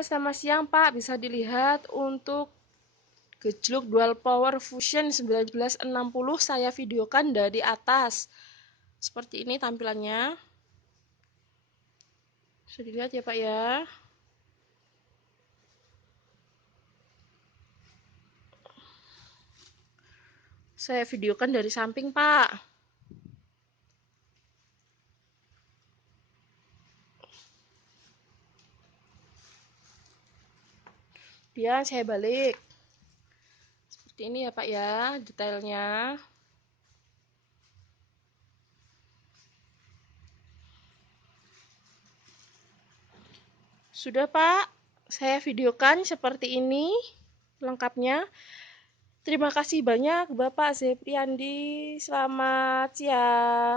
Selamat siang Pak, bisa dilihat untuk gejluk dual power fusion 1960 saya videokan dari atas. Seperti ini tampilannya. Bisa dilihat ya Pak ya. Saya videokan dari samping Pak. Kemudian saya balik. Seperti ini ya Pak ya, detailnya. Sudah Pak, saya videokan seperti ini lengkapnya. Terima kasih banyak Bapak Zepriandi. Selamat siang.